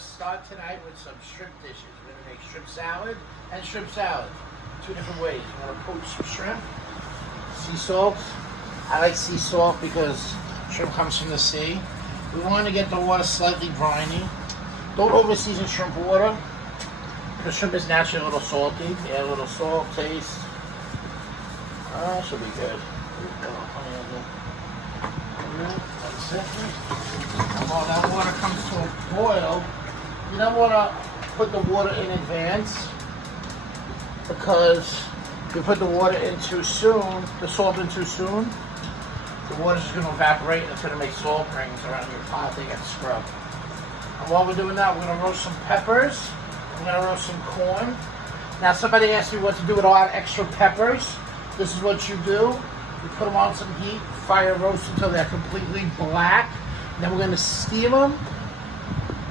start tonight with some shrimp dishes. We're gonna make shrimp salad and shrimp salad. Two different ways. We're gonna poach some shrimp, sea salt. I like sea salt because shrimp comes from the sea. We want to get the water slightly briny. Don't over season shrimp water. The shrimp is naturally a little salty. Add a little salt, taste. Should be good. That's it. While that water comes to a boil, you don't want to put the water in advance because if you put the water in too soon, the salt in too soon, the water's just going to evaporate and it's going to make salt rings around your pot. They get scrubbed. And while we're doing that, we're going to roast some peppers. We're going to roast some corn. Now, somebody asked me what to do with a lot of extra peppers. This is what you do. You put them on some heat, fire roast until they're completely black. Then we're going to steam them,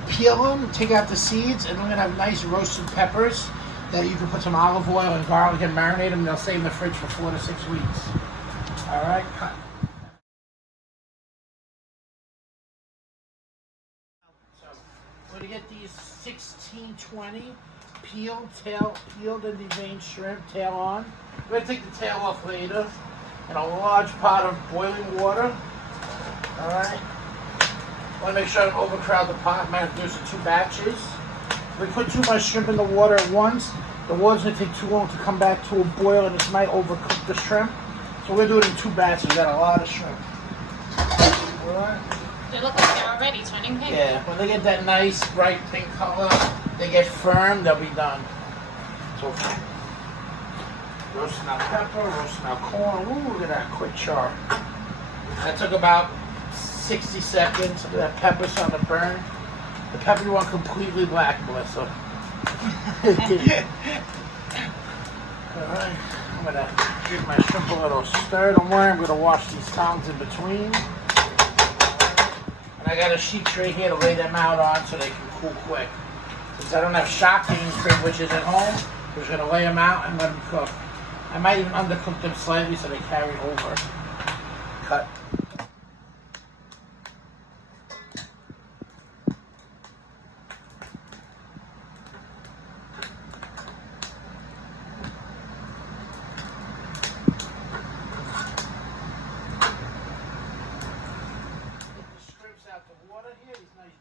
peel them, take out the seeds, and we're going to have nice roasted peppers that you can put some olive oil and garlic and marinate them. They'll stay in the fridge for 4 to 6 weeks. All right, cut. So we're going to get these 1620 peeled and deveined shrimp, tail on. We're going to take the tail off later in a large pot of boiling water. All right. I want to make sure I don't overcrowd the pot. I might have to do this in 2 batches. If we put too much shrimp in the water at once, the water's going to take too long to come back to a boil and this might overcook the shrimp. So we're going to do it in 2 batches. We got a lot of shrimp. All right. They look like they're already turning pink. Yeah, when they get that nice bright pink color, they get firm, they'll be done. So roasting our pepper, roasting our corn. Ooh, look at that quick char. That took about 60 seconds. Look at that pepper starting to burn. The pepper you want completely black, Melissa. Alright, I'm gonna give my shrimp a little stir. Don't worry, I'm gonna wash these tongs in between. And I got a sheet tray here to lay them out on so they can cool quick. Since I don't have shocking privileges at home, we're just gonna lay them out and let them cook. I might even undercook them slightly so they carry over. Cut.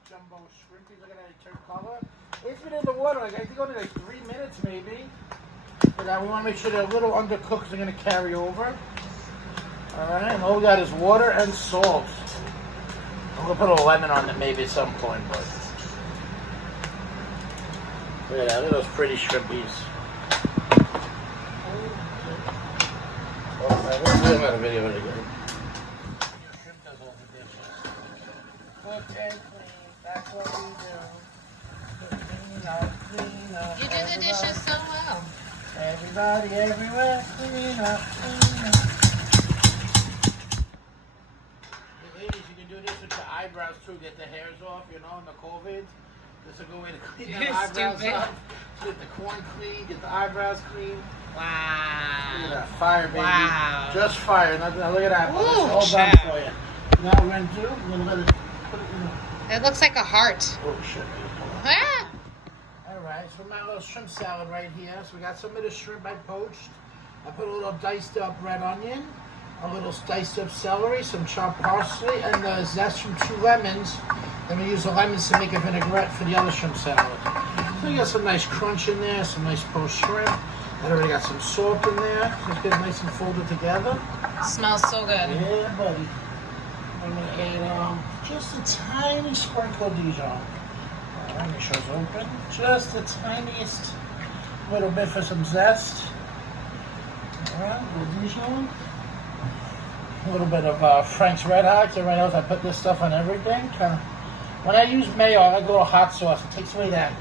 Jumbo shrimpies. Look at that, it turned color. It's been in the water, like, I think only like 3 minutes maybe. But now we want to make sure they're a little undercooked because they're going to carry over. Alright, and all we got is water and salt. I'm going to put a lemon on it maybe at some point, but look at that, look at those pretty shrimpies. Oh, we'll do a video of it again. Shrimp does all the dishes. Cook and clean. That's what we do. Clean up. You do the dishes so well. Everybody, everywhere, clean up, clean up. Hey, ladies, you can do this with your eyebrows too. Get the hairs off, you know, in the COVID. This is a good way to clean the eyebrows up. Get the corn clean, get the eyebrows clean. Wow. Look at that, fire, baby. Wow. Just fire. Now, look at that. Ooh, It's all done for you. Now what we're going to do, we're going to let it put it in the... It looks like a heart. Oh, shit. Ah! Alright, so we got a little shrimp salad right here. So we got some of the shrimp I poached. I put a little diced up red onion, a little diced up celery, some chopped parsley, and the zest from 2 lemons. Then we use the lemons to make a vinaigrette for the other shrimp salad. So you got some nice crunch in there, some nice poached shrimp. I already got some salt in there. Just get it nice and folded together. Smells so good. Yeah, buddy. I'm going to add just a tiny sprinkle of Dijon. Make sure it's open. Just the tiniest little bit for some zest. Alright, a little Dijon. A little bit of Frank's Red Hot. Everybody knows I put this stuff on everything. When I use mayo, I like a little hot sauce. It takes away that.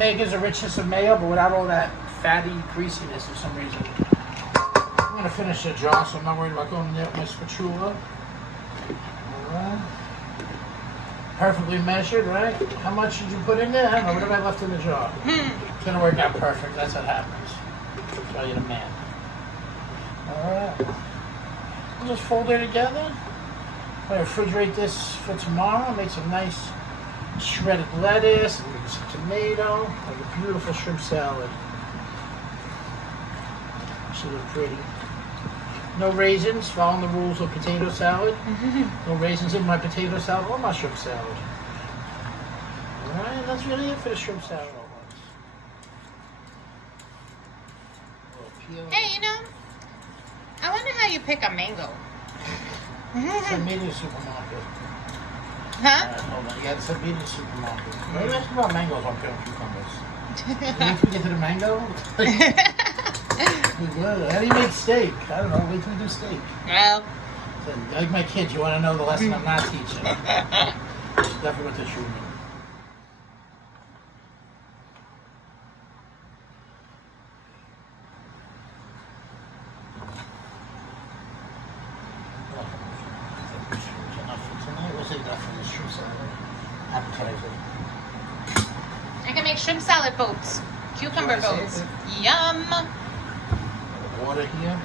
It gives a richness of mayo, but without all that fatty greasiness for some reason. I'm going to finish the jar, so I'm not worried about going in there with my spatula. Alright. Perfectly measured, right? How much did you put in there? I don't know. What have I left in the jar? It's going to work out perfect. That's what happens. So you're the man. Alright. We'll just fold it together. I'm going to refrigerate this for tomorrow. Make some nice shredded lettuce, maybe some tomato, like a beautiful shrimp salad. She look pretty. No raisins, following the rules of potato salad. No raisins in my potato salad or my shrimp salad. Alright, that's really it for the shrimp salad. Hey, you know, I wonder how you pick a mango. Send me to the supermarket. Huh? Hold on, yeah, send me to the supermarket. Why are you asking about mangoes on cucumbers? Wait till we get to the mango? How do you make steak? I don't know, wait till we do steak. Well, So, like my kids, you want to know the lesson I'm not teaching. Definitely what they're shooting. Appetizer. I can make shrimp salad boats, cucumber boats. Yum. Water here.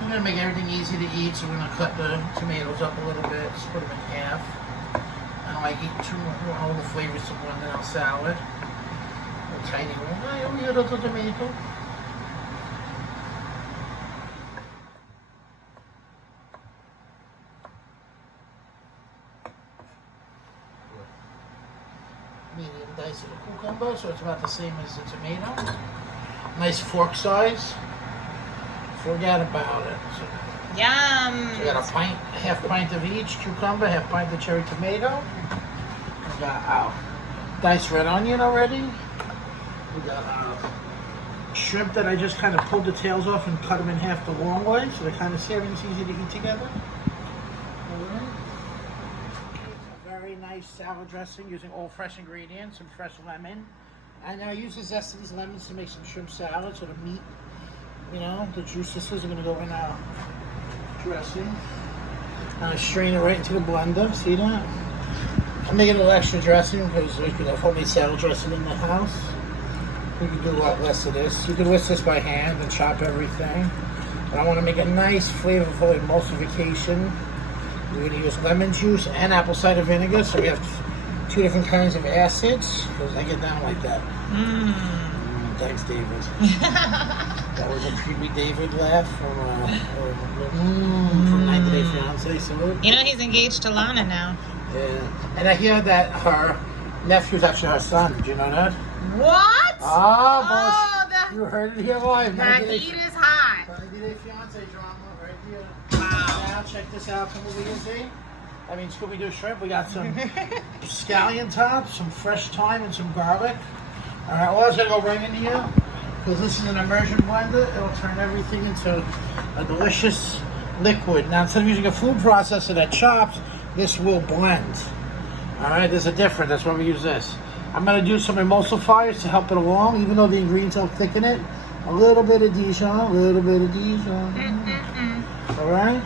We're gonna make everything easy to eat, so we're gonna cut the tomatoes up a little bit, split them in half. I don't like eating all the flavors of one little salad. A tiny one. A little tomato. Medium dice of the cucumber, so it's about the same as the tomato. Nice fork size. Forget about it. So Yum. we got a pint, half pint of each cucumber, half pint of cherry tomato. We got our diced red onion already. We got our shrimp that I just kind of pulled the tails off and cut them in half the long way, so they're kind of everything's easy to eat together. Very nice salad dressing using all fresh ingredients, some fresh lemon. And I use the zest of these lemons to make some shrimp salad, so the meat, you know, the juices are going to go in our dressing. Strain it right into the blender, see that? I'm making a little extra dressing because we could have homemade salad dressing in the house. You can do a lot less of this. You can whisk this by hand and chop everything. But I want to make a nice flavorful emulsification. We're going to use lemon juice and apple cider vinegar, so we have two different kinds of acids, because I get down like that. Thanks, David. That was a creepy David laugh from 90 Day Fiancé. Salute. You know he's engaged to Lana now. Yeah. And I hear that her nephew's actually her son. Did you know that? What? Ah, boss. You heard it here live. The heat is hot. 90 Day Fiancé drama right here. Wow. Now check this out from what we can see. I mean, Scooby-Doo shrimp. We got some scallion tops, some fresh thyme, and some garlic. All right, well, I'm gonna go right in here because this is an immersion blender. It'll turn everything into a delicious liquid. Now, instead of using a food processor that chops, this will blend. All right, there's a difference. That's why we use this. I'm gonna do some emulsifiers to help it along, even though the ingredients help thicken it. A little bit of Dijon, a little bit of Dijon. All right.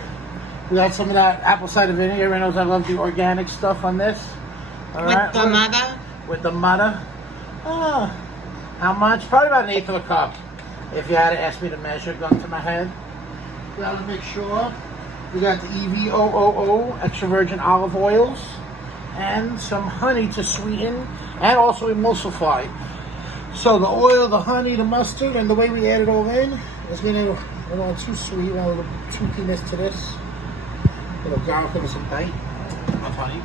We got some of that apple cider vinegar. Everyone knows I love the organic stuff on this. All right. With the mother? With the mother. How much? Probably about 1/8 of a cup. If you had to ask me to measure, gun to my head. We got to make sure. We got the EVOOO, extra virgin olive oils, and some honey to sweeten and also emulsify. So the oil, the honey, the mustard, and the way we add it all in is going to, I don't want too sweet, a little toothiness to this. A little garlic and some bite of honey.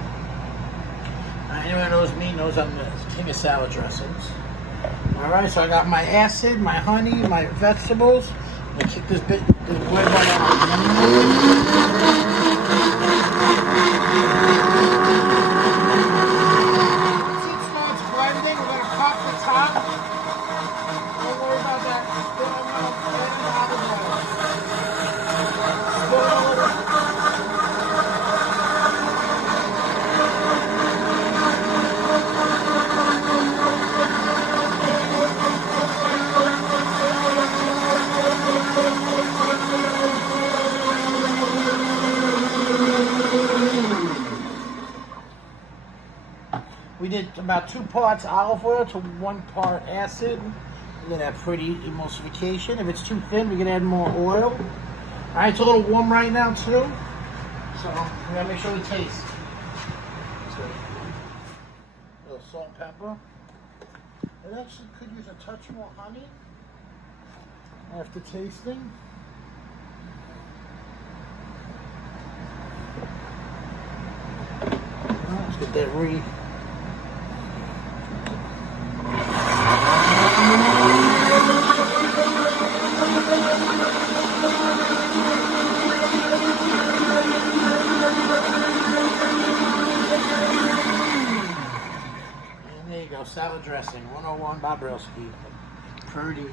Anyone who knows me knows I'm the king of salad dressings. Alright, so I got my acid, my honey, my vegetables. I'm going to kick this boy out. We did about 2 parts olive oil to 1 part acid. We get that pretty emulsification. If it's too thin, we can add more oil. All right, it's a little warm right now too, so we gotta make sure we taste. salt and pepper. It actually could use a touch more honey after tasting. Let's get that And there you go, salad dressing, 101 Bobrowski. Pretty.